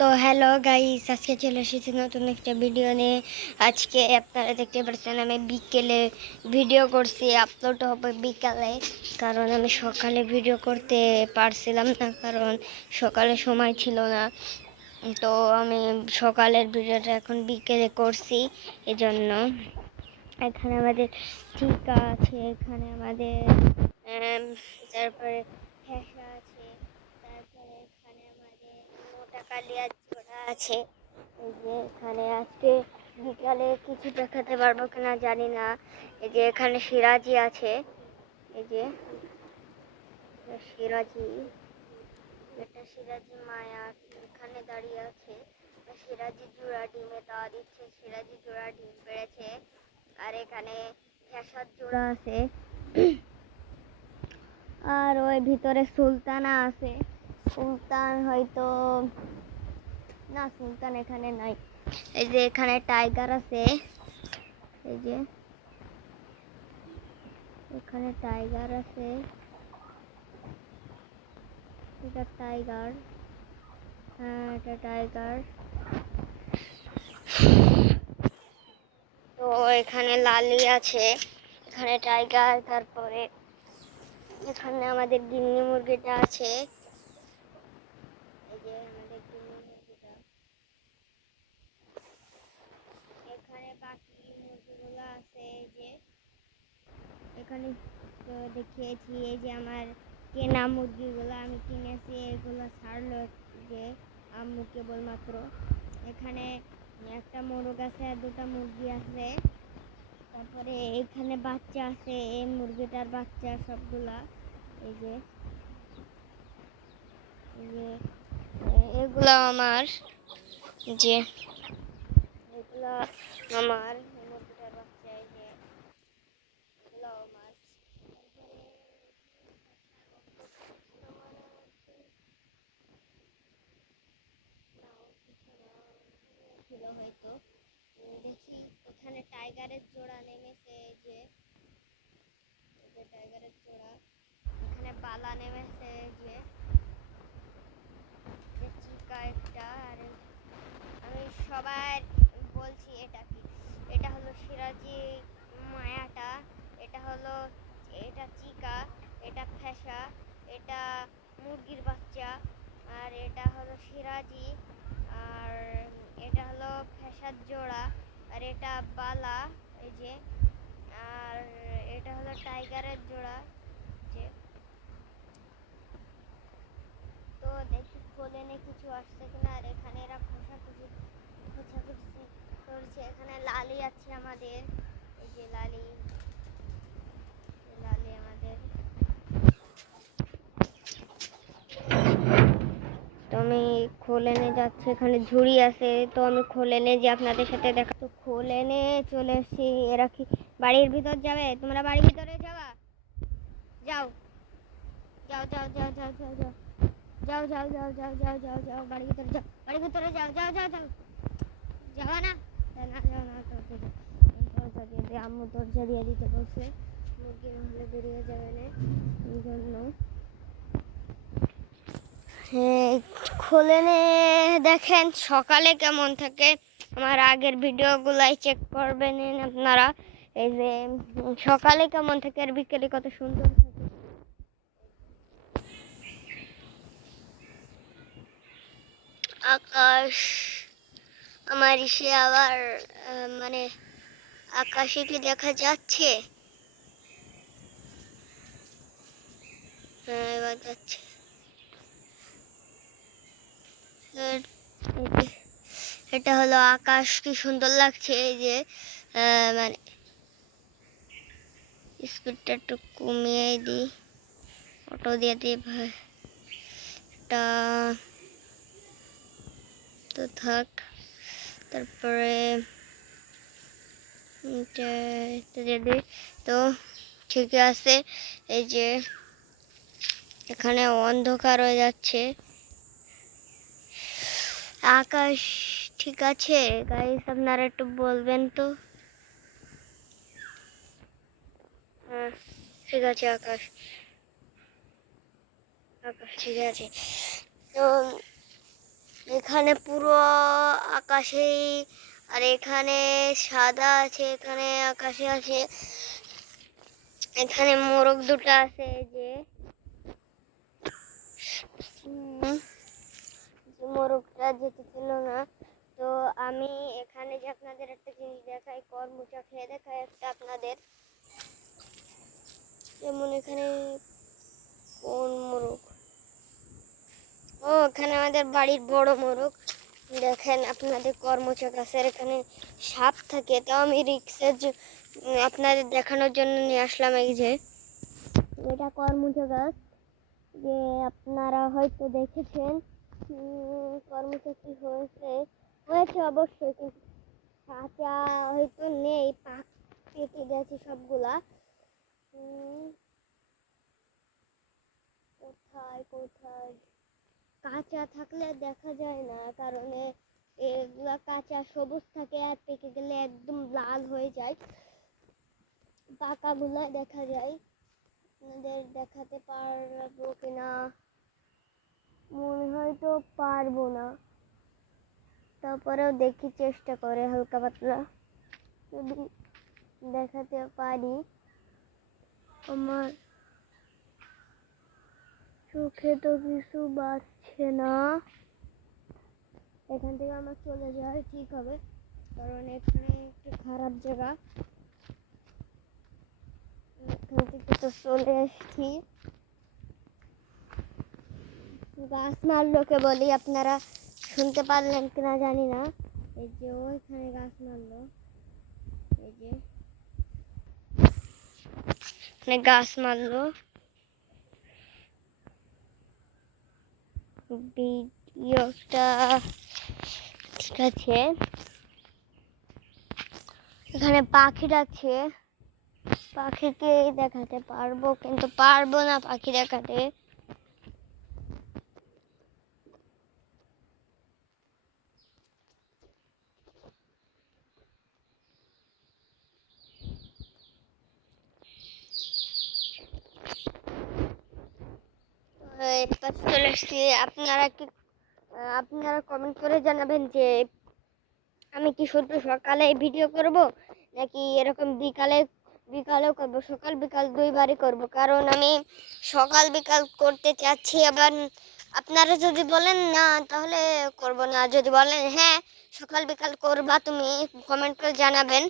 তো hello guys, আজকে চলে এসেছি নতুন একটা ভিডিও নিয়ে। আজকে আপনারা দেখতে পাচ্ছেন আমি বিকেলে ভিডিও করছি, আপলোড হবে বিকালে, কারণ আমি সকালে ভিডিও করতে পারছিলাম না, কারণ সকালে সময় ছিল না। তো আমি সকালের ভিডিওটা এখন বিকেলে করছি, এজন্য। এখানে আমাদের চিকা আছে, এখানে আমাদের তারপরে ফ্যাসা আছে, তারপরে এখানে আমাদের মোটা কালিয়ার জোড়া আছে। এই যে এখানে আজকে বিকালে কিছু দেখাতে পারবো কিনা জানি না। এই যে এখানে সিরাজি আছে, এই যে সিরাজি, এটা সিরাজি মায়া এখানে দাঁড়িয়ে আছে। সিরাজি জোড়া ডিমে তা দিচ্ছে, সিরাজি জোড়া ডিম পেড়েছে। আর এখানে ফ্যাসার জোড়া আছে, আর ওই ভিতরে সুলতানা আছে। সুলতান হয়তো না, সুলতান এখানে নাই। এই যে এখানে টাইগার আছে, এই যে এখানে টাইগার আছে, এটা টাইগার, হ্যাঁ এটা টাইগার। তো এখানে লালি আছে, এখানে টাইগার, তারপরে এখানে আমাদের গিন্নি মুরগিটা আছে, এই যে আমাদের গিন্নি মুরগিটা। এখানে বাকি মুরগিগুলো আছে, এই যে এখানে তো দেখিয়েছি। এই যে আমার কেনা মুরগিগুলো আমি কিনেছি, এগুলো ছাড়লো যে আম্মু কেবলমাত্র। এখানে একটা মোরগ আছে আর দুটা মুরগি আছে, তারপরে এখানে বাচ্চা আছে, এই মুরগিটার বাচ্চা সবগুলা। এই যে এগুলা আমার, যে এগুলা আমার মুরগিটার বাচ্চা, এই যে এগুলো আমার। ছিল হয়তো, দেখি এখানে টাইগারের জোড়া নেমেছে, এই যে টাইগারের জোড়া। এখানে বালা নেমেছে, এই যে চিকা একটা। আর আমি সবার বলছি এটা কি, এটা হলো সিরাজি মায়াটা, এটা হলো, এটা চিকা, এটা ফ্যাসা, এটা মুরগির বাচ্চা, আর এটা হলো সিরাজি, আর এটা হলো ফ্যাসার জোড়া, আর এটা বালা, এই যে, আর এটা হলো টাইগারের জোড়া, যে। তো দেখি খোলেনে কিছু আসছে কিনা। আর এখানে এরা খোঁচাখুচি করছে। এখানে লালি আছে আমাদের, এই যে লালি, লালি আমাদের। তো আমি খোলেনে যাচ্ছি, এখানে ঝুড়ি আছে, তো আমি খোলেনে যে আপনাদের সাথে দেখা। তো খোলেনে চলে এসেছি। এরা কি বাড়ির ভিতর যাবে? তোমরা বাড়ির ভিতরে যাওয়া? যাও যাও যাও যাও যাও যাও যাও যাও যাও যাও যাও যাও যাও যাও বাড়ির ভিতরে যাও, বাড়ির ভিতরে যাও, যাও যাও যাও, যাওয়া না? না যাও না, দরজা দিয়ে দিয়ে আম্মু দরজা দিয়ে দিতে বলছে, মুরগি হলে বেরিয়ে যাবে না, এই জন্য। খোলেনে দেখেন সকালে কেমন থাকে, আমার আগের ভিডিওগুলাই চেক করবেন আপনারা। এই যে সকালে কেমন থাকে আর বিকেলে কত সুন্দর থাকে। আকাশ আমার ইসে আবার মানে আকাশে কি দেখা যাচ্ছে? হ্যাঁ এবার যাচ্ছে। এটা হলো আকাশ, কি সুন্দর লাগছে। এই যে মানে স্পিডটা একটু কমিয়ে দিই, অটো দিয়ে দিই ভাই, এটা তো থাক। তারপরে তো ঠিক আছে। এই যে এখানে অন্ধকার হয়ে যাচ্ছে, আকাশ ঠিক আছে গাইস? আপনারা একটু বলবেন তো। হ্যাঁ ঠিক আছে, আকাশ, আকাশ ঠিক আছে। তো এখানে পুরো আকাশে, আর এখানে সাদা আছে, এখানে আকাশে আছে, এখানে মোরগ দুটো আছে। এই যে মোরগটা যেতে ছিল না। তো আমি এখানে যে আপনাদের একটা জিনিস দেখাই, কর্মচা খেয়ে দেখাই একটা আপনাদের। যেমন এখানে কোন মোরগ, ও এখানে আমাদের বাড়ির বড় মোরগ। দেখেন আপনাদের কর্মচা গাছের এখানে সাপ থাকে, তো আমি রিক্সের আপনাদের দেখানোর জন্য নিয়ে আসলাম। এই যে এটা কর্মচা গাছ, যে আপনারা হয়তো দেখেছেন। কর্মচা কি হয়েছে হয়েছে অবশ্যই, কিন্তু কাঁচা হয়তো নেই, পেকে গেছে সবগুলা। কোথায় কোথায় কাঁচা থাকলে দেখা যায় না, কারণ এগুলা কাঁচা সবুজ থাকে, আর পেকে গেলে একদম লাল হয়ে যায়। পাকাগুলা দেখা যায়। আপনাদের দেখাতে পারবো কিনা মনে হয় তো পারবো না, তারপরেও দেখি চেষ্টা করে হালকা পাতলা যদি দেখাতে পারি। আমার চোখে তো কিছু বাজছে না, এখান থেকে আমার চলে যাওয়াই ঠিক হবে, কারণ এখানে একটু খারাপ জায়গা। এখান থেকে তো চলে এসছি। গাছ মারলোকে বলি, আপনারা শুনতে পারলেন কিনা জানি না। এই যে ওইখানে গাছ মারলো, এই যে এখানে গাছ মারলো। ভিডিওটা ঠিক আছে। এখানে পাখি ডাকছে, পাখিকে দেখাতে পারবো, কিন্তু পারবো না পাখি দেখাতে। এবার চলে এসছি। আপনারা কমেন্ট করে জানাবেন যে আমি কি শুধু সকালে ভিডিও করব, নাকি এরকম বিকালেও করব। সকাল বিকাল দুইবারই করব, কারণ আমি সকাল বিকাল করতে চাচ্ছি। আবার আপনারা যদি বলেন না তাহলে করব না, যদি বলেন হ্যাঁ সকাল বিকাল করবা তুমি, কমেন্ট করে জানাবেন,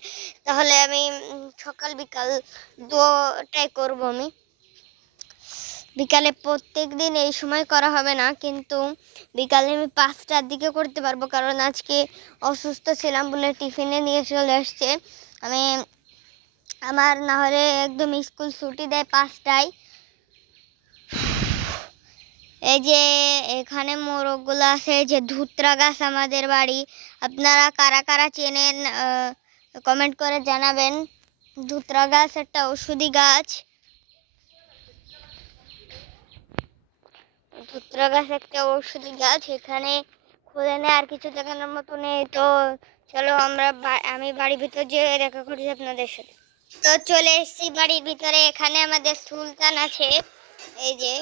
তাহলে আমি সকাল বিকাল দুটাই করব। আমি বিকালে প্রত্যেক দিন এই সময় করা হবে না, কিন্তু বিকালে আমি 5টার দিকে করতে পারবো, কারণ আজকে অসুস্থ ছিলাম বলে টিফিনে নিয়ে চলে আসছে। আমি আমার না হলে একদম স্কুল ছুটি দেয় 5টায়। এই যে এখানে মোরগগুলো আছে, যে ধুতরা গাছ আমাদের বাড়ি। আপনারা কারা কারা চেনেন কমেন্ট করে জানাবেন। ধুতরা গাছ একটা ঔষধি গাছ। ধুতরা গাছ একটা ঔষধি গাছ। এখানে খুলে নেই, আর কিছু দেখানোর মতো নেই। তো চলো আমি বাড়ির ভিতর যেয়ে দেখা করছি আপনাদের সাথে। তো চলে এসেছি বাড়ির ভিতরে। এখানে আমাদের সুলতান আছে, এই যে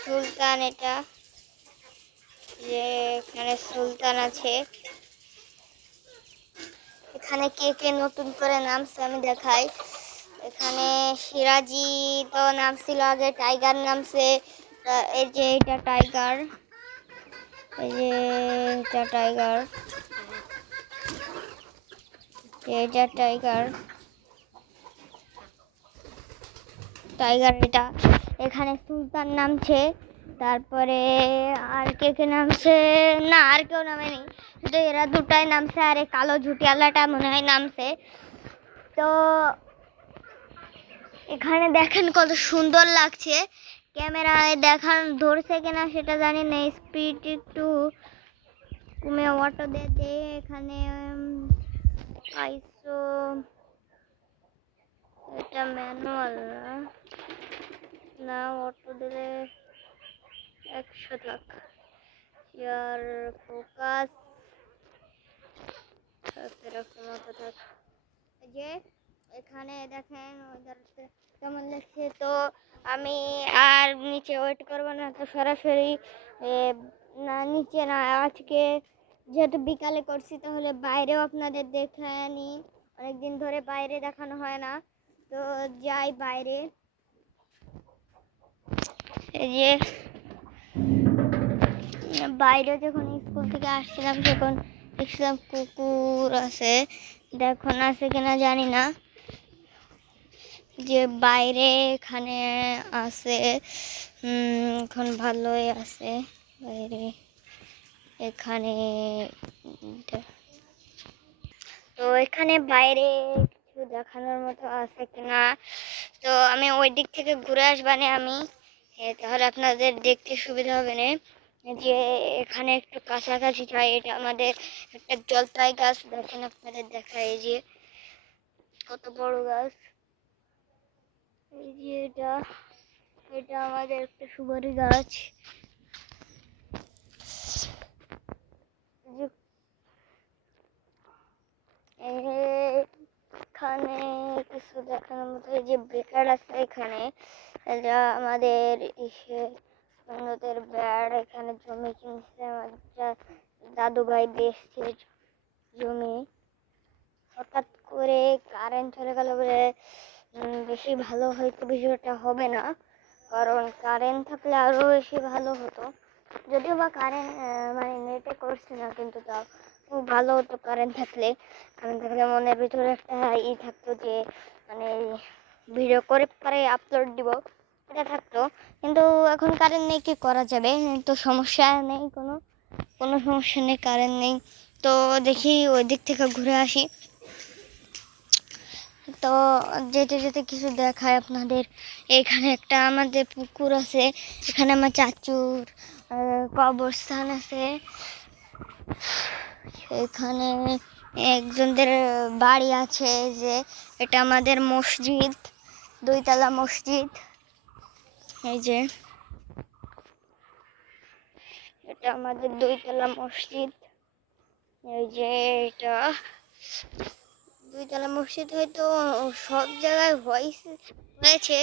সুলতান, এটা যে এখানে সুলতান আছে। এখানে কে কে নতুন করে নামছে আমি দেখাই। এখানে সিরাজি তো নাম ছিল আগে, টাইগার নামছে। এই যে এটা টাইগার, এই যে এটা টাইগার, এটা টাইগার, টাইগার এটা। এখানে সুলতান নামছে, তারপরে আর কে কে নামছে, না আর কেউ নামেনি, শুধু এরা দুটাই নামছে, আর এই কালো ঝুটিয়ালাটা মনে হয় নামছে। তো এখানে দেখেন কত সুন্দর লাগছে। ক্যামেরায় ধরছে কিনা সেটা জানি না, স্পিড একটু কমে অটো দে। এখানে আইসো, এটা ম্যানুয়াল না, অটো দিলে 100 থাক। আর ফোকাস থাক। যে এখানে দেখেন ওদের কেমন লাগছে। তো আমি আর নিচে ওয়েট করবো না, তো সরাসরি না নিচে না, আজকে যেহেতু বিকালে করছি তাহলে বাইরেও আপনাদের দেখায় নি, অনেকদিন ধরে বাইরে দেখানো হয় না, তো যাই বাইরে। এই যে বাইরে যখন স্কুল থেকে আসছিলাম তখন দেখছিলাম কুকুর আছে, এখন আছে কিনা জানি না, যে বাইরে এখানে আছে। এখন ভালোই আছে বাইরে এখানে। তো এখানে বাইরে কিছু দেখানোর মতো আছে কিনা, তো আমি ওই দিক থেকে ঘুরে আসবানে আমি, তাহলে আপনাদের দেখতে সুবিধা হবে না। যে এখানে একটু কাছাকাছি চাই, এটা আমাদের একটা জলপাই গাছ, দেখেন আপনাদের দেখায়, এই যে কত বড় গাছ, এই যে এটা এটা আমাদের একটা সুপারি গাছ। এখানে কিছু দেখানোর মতো, এই যে বেকার আছে এখানে, এটা আমাদের বন্ধুদের বেড়, এখানে জমি কিনছে আমার দাদু ভাই, বেচছে জমি। হঠাৎ করে কারেন্ট চলে গেল বলে বেশি ভালো হয়তো বিষয়টা হবে না, কারণ কারেন্ট থাকলে আরো বেশি ভালো হতো। যদিও বা কারেন্ট মানে নেটে করছে না, কিন্তু তাও খুব ভালো হতো কারেন্ট থাকলে। কারেন্ট থাকলে মনের ভিতরে একটা থাকতো যে মানে ভিডিও করে পরে আপলোড দিব, এটা থাকতো। কিন্তু এখন কারেন্ট নেই, কি করা যাবে, তো সমস্যা নেই, কোনো কোনো সমস্যা নেই, কারেন্ট নেই। তো দেখি ওই দিক থেকে ঘুরে আসি। তো যেতে যেতে কিছু দেখায় আপনাদের। এখানে একটা আমাদের পুকুর আছে, এখানে আমার চাচুর কবরস্থান আছে, এখানে একজনদের বাড়ি আছে, যে এটা আমাদের মসজিদ, 2 তলা মসজিদ। এই যে এটা আমাদের 2 তলা মসজিদ, এই যে এটা 2 তলা মসজিদ। হয়তো সব জায়গায় হয়েছে,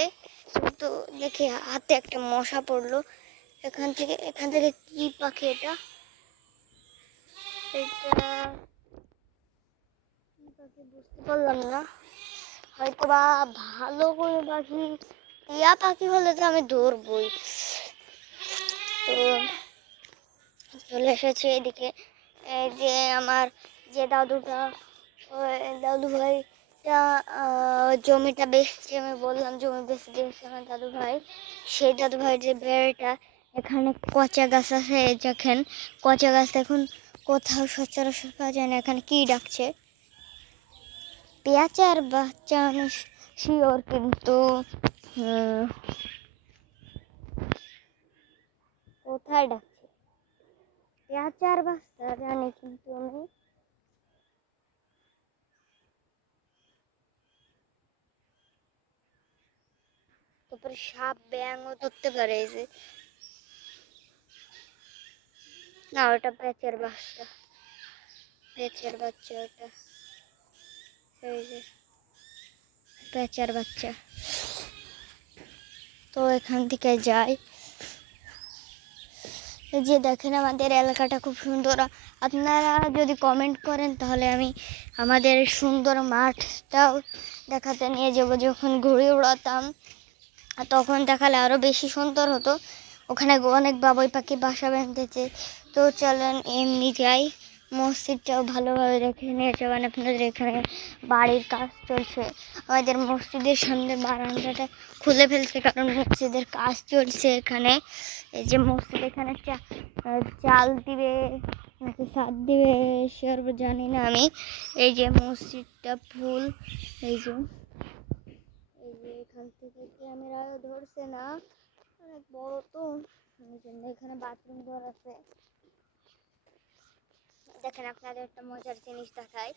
কিন্তু দেখি হাতে একটা মশা পড়লো, এখান থেকে কি পাখি এটা, এটা কি পাখি বুঝতে পারলাম না, হয়তো বা ভালো করে পাখি, টিয়া পাখি হলে তো আমি ধরবই। তো চলে এসেছি এদিকে। এই যে আমার যে দাদুটা, ওই দাদু ভাইটা জমিটা বেচছে, আমি বললাম জমি বেচে দিয়েছে আমার দাদু ভাই, সেই দাদু ভাইয়ের যে বেড়টা, এখানে কচা গাছ আছে, দেখেন কচা গাছ এখন কোথাও সচরাচর পাওয়া যায় না। এখানে কি ডাকছে, পেঁচার বাচ্চা, আমি শিওর, কিন্তু কোথায় ডাকছে পেঁচার বাচ্চা জানি, কিন্তু আমি তারপরে সাপ ব্যাঙও ধরতে পারে, এই যে না, ওটা পেঁচার বাচ্চা, পেঁচার বাচ্চা ওটা, এই যে পেঁচার বাচ্চা। তো এখান থেকে যাই। এই যে দেখেন আমাদের এলাকাটা খুব সুন্দর, আপনারা যদি কমেন্ট করেন তাহলে আমি আমাদের সুন্দর মাঠটাও দেখাতে নিয়ে যাবো। যখন ঘুড়ি উড়াতাম তখন দেখালে আরও বেশি সুন্দর হতো, ওখানে অনেক বাবুই পাখি বাসা বেঁধেছে। তো চলেন এমনি যাই, মসজিদটাও ভালোভাবে দেখে নিয়েছে, মানে আপনাদের এখানে বাড়ির কাজ চলছে, আমাদের মসজিদের সামনে বারান্দাটা খুলে ফেলছে, কারণ মসজিদের কাজ চলছে এখানে। এই যে মসজিদ এখানে চাল দিবে নাকি ছাদ দিবে সে জানি না আমি। এই যে মসজিদটা ফুল, এই যে এখান থেকে ক্যামেরা ধরছে না, অনেক বড় তো, এই জন্য এখানে বাথরুম ঘর আছে। দেখেন আপনাদের একটা মজার জিনিস দেখায়,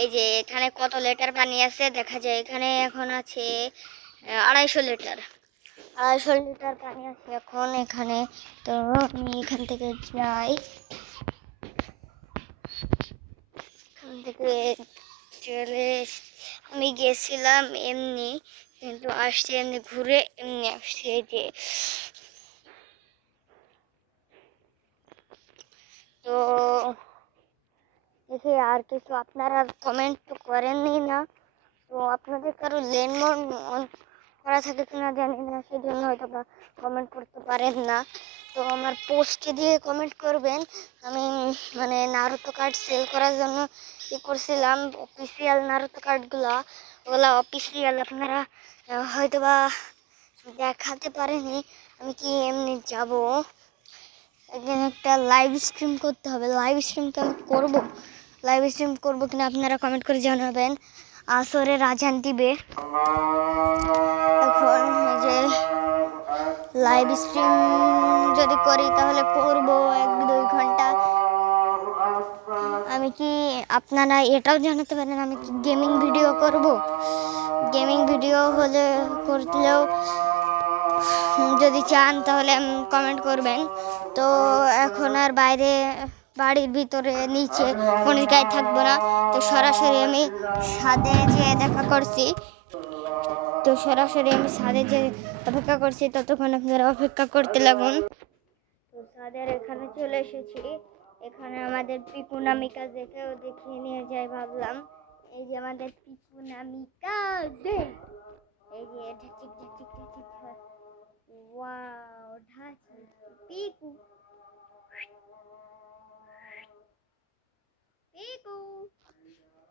এই যে এখানে কত লিটার পানি আছে দেখা যায়, এখানে এখন আছে 250 লিটার, 250 লিটার পানি আছে এখন এখানে। তো আমি এখান থেকে যাই, এখান থেকে চলে, আমি গেছিলাম এমনি, কিন্তু আসছি এমনি ঘুরে, এমনি আসছি। এই যে তো দেখি আর কিছু আপনারা কমেন্ট তো করেনই না, তো আপনাদের কারো লেনমন করা থাকে কিনা জানি না, সেই জন্য হয়তো বা কমেন্ট করতে পারেন না। তো আমার পোস্টে দিয়ে কমেন্ট করবেন। আমি মানে নারুতো কার্ড সেল করার জন্য কি করছিলাম, অফিসিয়াল নারুতো কার্ডগুলো, ওগুলো অফিসিয়াল আপনারা হয়তো বা দেখাতে পারেনি। আমি কি এমনি যাব, একদিন একটা লাইভ স্ট্রিম করতে হবে। লাইভ স্ট্রিম তো আমি করবো, লাইভ স্ট্রিম করবো কিনা আপনারা কমেন্ট করে জানাবেন। আসরে আজান দিবে এখন, যে লাইভ স্ট্রিম যদি করি তাহলে করবো 1-2 ঘন্টা। আমি কি আপনারা এটাও জানাতে পারেন আমি কি গেমিং ভিডিও করব? গেমিং ভিডিও হলে করলেও যদি চান তাহলে কমেন্ট করবেন। তো এখন আর বাইরে বাড়ির ভিতরে নিচে কোনো জায়গায় থাকবো না, তো সরাসরি আমি ছাদে যেয়ে দেখা করছি। তো সরাসরি আমি ছাদে যে অপেক্ষা করছি, ততক্ষণ আপনারা অপেক্ষা করতে লাগুন। তো ছাদের এখানে চলে এসেছি। এখানে আমাদের পিকু নামিকা দেখেও দেখিয়ে নিয়ে যাই ভাবলাম। এই যে আমাদের পিকু নামিকা, এই যে ঢিক ঢিক ঢিক ঢিক ঢিক ঢিক, ওয়াও ঢাকি পিকু পিকু।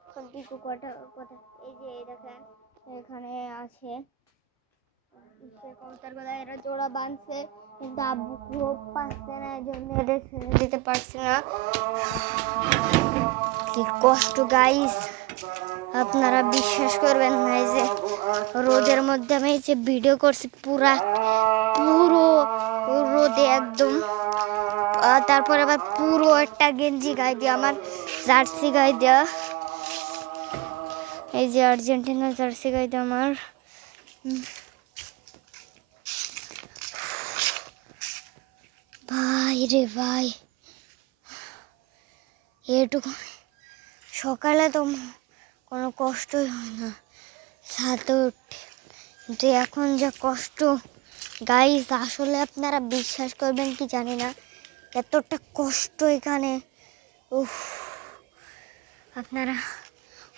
এখন পিকু কটা কথা, এই যে দেখেন এখানে আছে কবুতর গুলা, এরা জোড়া বাঁধছে কিন্তু আব্বু খুব পাচ্ছে না, এই জন্য এদের ছেড়ে দিতে পারছে না। কি কষ্ট গাইস, আপনারা বিশ্বাস করবেন না, এই যে রোদের মধ্যে আমি যে ভিডিও করছি পুরো রোদে একদম, তারপরে আবার পুরো একটা গেঞ্জি গায়ে দিয়ে, আমার জার্সি গায়ে দেওয়া, এই যে আর্জেন্টিনা জার্সি গায়ে দেওয়া আমার। ভাই রে ভাই, এটুকু সকালে তো কোনো কষ্টই হয় না ছাদে উঠতে, কিন্তু এখন যা কষ্ট গাইস, আসলে আপনারা বিশ্বাস করবেন কি জানি না, এতটা কষ্ট এখানে। উফ, আপনারা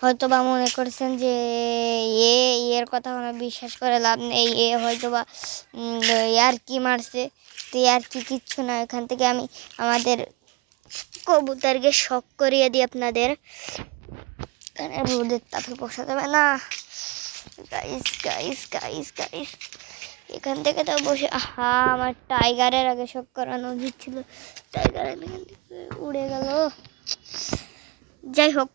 হয়তো বা মনে করছেন যে এর কথা কোনো বিশ্বাস করে লাভ নেই, এ হয়তো বা আর কি মারছে, তো আর কি কিচ্ছু না। এখান থেকে আমি আমাদের কবুতরকে শখ করিয়ে দিই আপনাদের, রোদের তাপে বসা যাবে না গাইস গাইস গাইস গাইস। এখান থেকে তো বসে, আহা আমার টাইগারের আগে শখ করানো উচিত ছিল, টাইগার এখান থেকে উড়ে গেল। যাই হোক,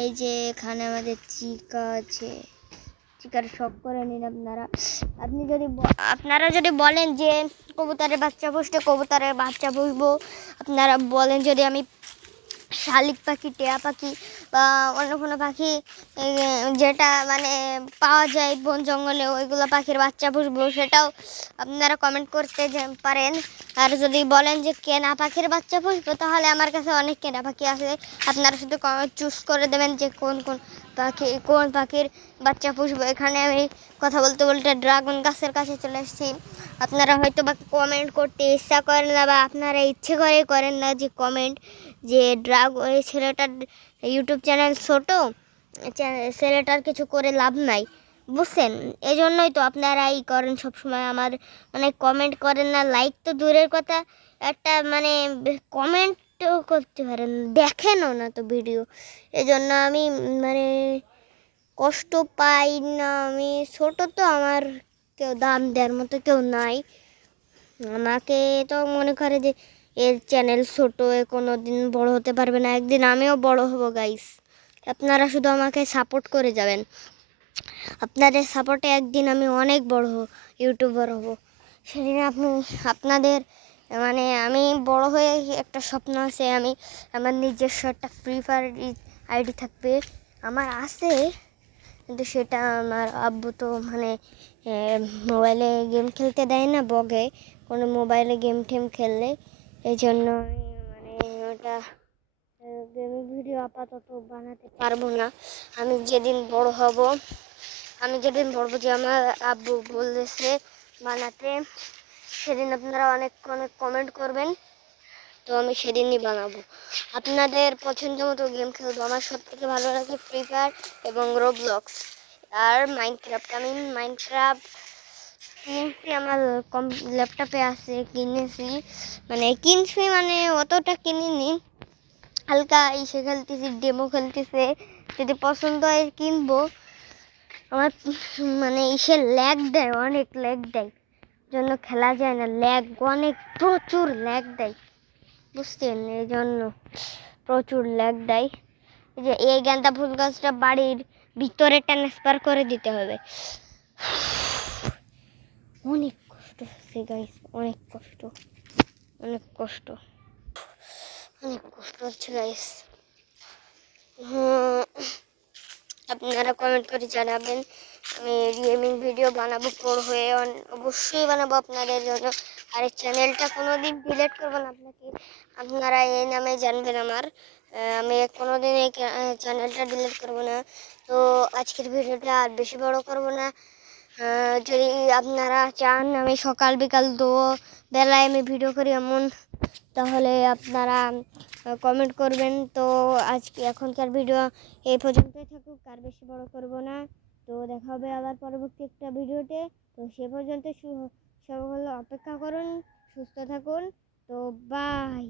এই যে এখানে আমাদের চিকা আছে, চিকার শখ করে নিন আপনারা। আপনারা যদি বলেন যে কবুতরের বাচ্চা পুষতে, কবুতরের বাচ্চা পুষবো। আপনারা বলেন যদি আমি শালিক পাখি, টিয়া পাখি বা অন্য কোনো পাখি যেটা মানে পাওয়া যায় বন জঙ্গলে, ওইগুলো পাখির বাচ্চা পুষবো, সেটাও আপনারা কমেন্ট করতে পারেন। আর যদি বলেন যে কেনা পাখির বাচ্চা পুষবো, তাহলে আমার কাছে অনেক কেনা পাখি আছে, আপনারা শুধু চুজ করে দেবেন যে কোন পাখির বাচ্চা পুষবো। এখানে আমি কথা বলতে বলতে ড্রাগন গাছের কাছে চলে এসেছি। আপনারা হয়তো বা কমেন্ট করতে ইচ্ছা করেন না, বা আপনারা ইচ্ছে করে করেন না যে কমেন্ট, যে ওই ছেলেটার ইউটিউব চ্যানেল ছোট, ছেলেটার কিছু করে লাভ নাই, বুঝছেন? এই জন্যই তো আপনারা করেন সবসময়, আমার মানে কমেন্ট করেন না, লাইক তো দূরের কথা, একটা মানে কমেন্টও করতে পারেন, দেখেনও না তো ভিডিও। এই জন্য আমি মানে কষ্ট পাই না, আমি ছোট তো, আমার কেউ দাম দেওয়ার মতো কেউ নাই। আমাকে তো মনে করে যে এর চ্যানেল ছোট, এ কোনো দিন বড় হতে পারবে না, একদিন আমিও বড় হব গাইস। আপনারা শুধু আমাকে সাপোর্ট করে যাবেন, আপনাদের সাপোর্টে একদিন আমি অনেক বড় ইউটিউবার হব। সেদিন আপনাদের মানে আমি বড় হয়ে একটা স্বপ্ন আছে, আমি আমার নিজস্ব একটা ফ্রি ফায়ার আইডি থাকবে, আমার আছে, কিন্তু সেটা আমার আব্বু তো মানে মোবাইলে গেম খেলতে দেয় না, বগে কোনো মোবাইলে গেম টেম খেললে, এই জন্য মানে ওটা গেমিং ভিডিও আপাতত বানাতে পারবো না। আমি যেদিন বড় হব যে আমার আব্বু বলেছে বানাতে, সেদিন আপনারা অনেক অনেক কমেন্ট করবেন, তো আমি সেদিনই বানাবো। আপনাদের পছন্দ মতো গেম খেলবো। আমার সবথেকে ভালো লাগে ফ্রি ফায়ার এবং রোবলক্স আর মাইনক্রাফট। আমি মাইনক্রাফট কিনছি, আমার কম ল্যাপটপে আছে, কিনেছি। কিনছি অতটা কিনিনি, হালকা ইসে খেলতেছি, ডেমো খেলতেছে। যদি পছন্দ হয় কিনবো। আমার ইসে ল্যাগ দেয়, অনেক ল্যাগ দেয়, জন্য খেলা যায় না। ল্যাগ অনেক, প্রচুর ল্যাগ দেয়, বুঝছেন? এই জন্য প্রচুর ল্যাগ দেয়। যে এই গাঁদা ফুল গাছটা বাড়ির ভিতরে ট্রান্সফার করে দিতে হবে। অনেক কষ্ট হচ্ছে গাইস, অনেক কষ্ট, অনেক কষ্ট, অনেক কষ্ট হচ্ছে গাইস। আপনারা কমেন্ট করে জানাবেন। আমি গেমিং ভিডিও বানাবো, পর হয়ে অবশ্যই বানাবো আপনাদের জন্য। আর এই চ্যানেলটা কোনোদিন ডিলিট করবো না, আপনারা এই নামে জানবেন আমার। আমি কোনোদিন এই চ্যানেলটা ডিলিট করবো না। তো আজকের ভিডিওটা আর বেশি বড় করবো না। যদি আপনারা চান আমি সকাল বিকাল বেলায় আমি ভিডিও করি এমন, তাহলে আপনারা কমেন্ট করবেন। তো আজকে এখনকার ভিডিও এই পর্যন্তই থাকুক, আর বেশি বড় করব না। তো দেখা হবে আবার পরবর্তী একটা ভিডিওতে। তো সে পর্যন্ত সকলে অপেক্ষা করুন, সুস্থ থাকুন। তো বাই।